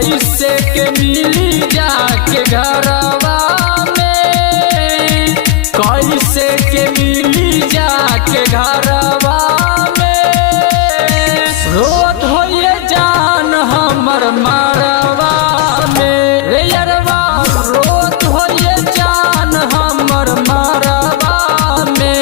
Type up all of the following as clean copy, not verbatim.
कैसे के मिली जाके घरवा में, कैसे के मिली जाके घरवा में। रोत होइए जान हमर मरवा में, रे यरवा रोत होइए जान हमर मरवा में।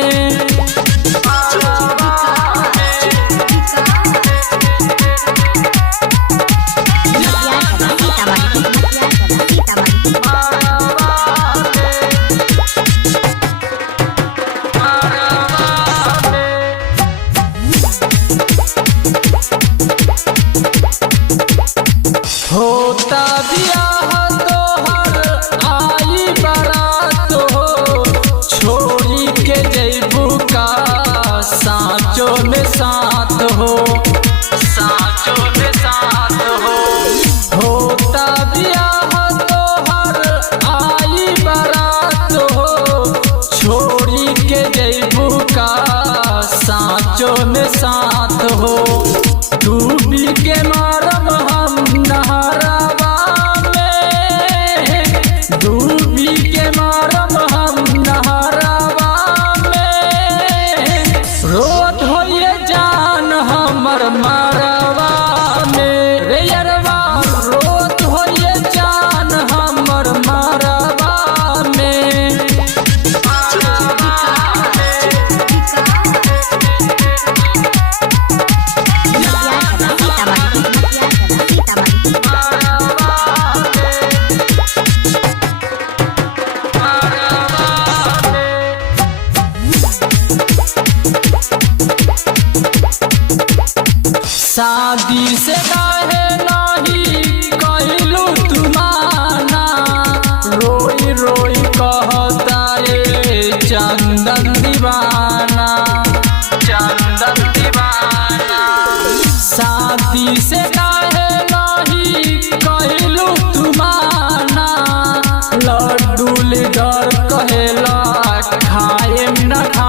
होता बियाह तोहर आई बारात हो, छोड़ी के जैबू का साँचों में साथ हो, साँचों में साथ हो। होता बियाह तोहर आई बारात हो, छोड़ी के जैबू का साँचों में साथ हो। डूबी के मारम हम नहरवा में, डूबी के मारम हम नहरवा में। रोत होइए जान हमर मरवा में, रे यरवा रोत होइए जान हमर मरवा में। शादी से काहे नाही कहलू तुमाना, रोई रोई कहता ये चंदन दीवाना, चंदन दीवाना। शादी से काहे नाही कहलू तुमाना, लड्डू लीडर कहेला खाएम न खा